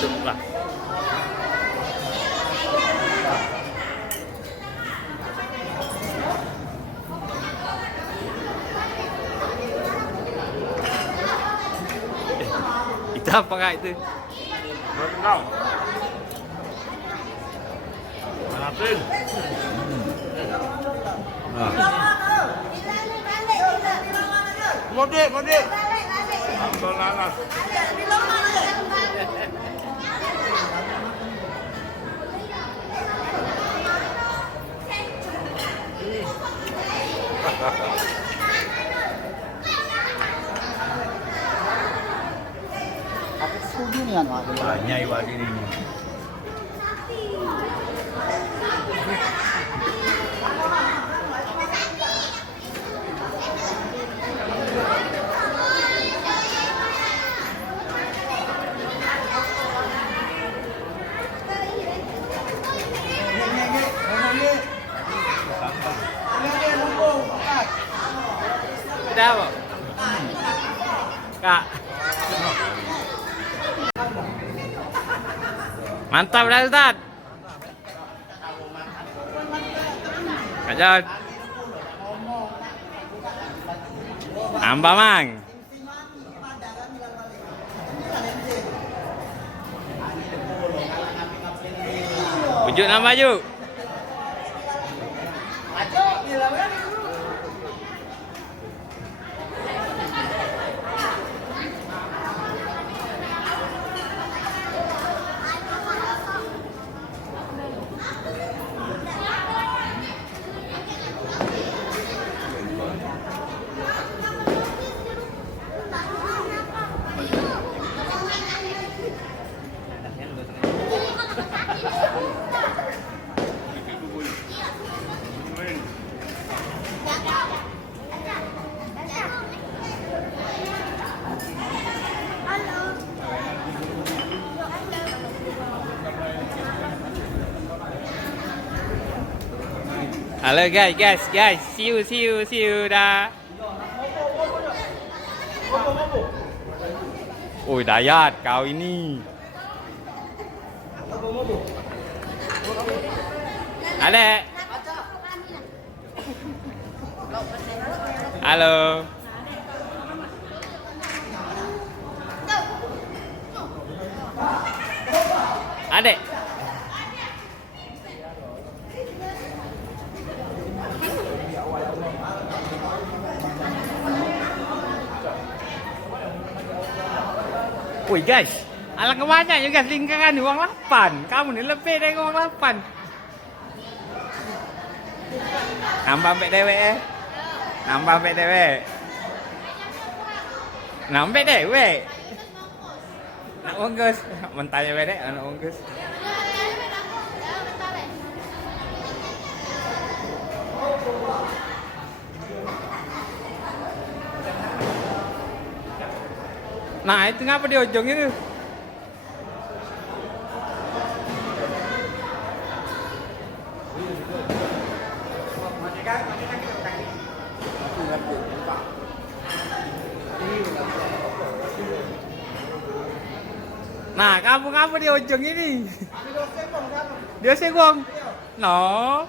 Tuh lah. Itu apa kak itu? Rendang. Manasin. Nah. Mudik. Sambal nanas. Aku setuju nih kan Pak. Banyak iwak sini. Tidak apa? Kak. Mantap dah Ustaz. Kak John. Ambah mang. Wujud nama yuk. Halo guys, see you dah. Oi Dayat, kau ini. Adek. Halo. Adek. Wih guys, alangkah banyak juga lingkaran uang 8. Kamu nih lebih dari uang 8. Nambah sampai dewe. Nambah sampai dewe. Nambah dewe. Nak ongkos, mentanya beda, anak ongkos. Nah itu ngapa di ujung itu? Nah kamu ngapa di ujung ini? Dia segong. No.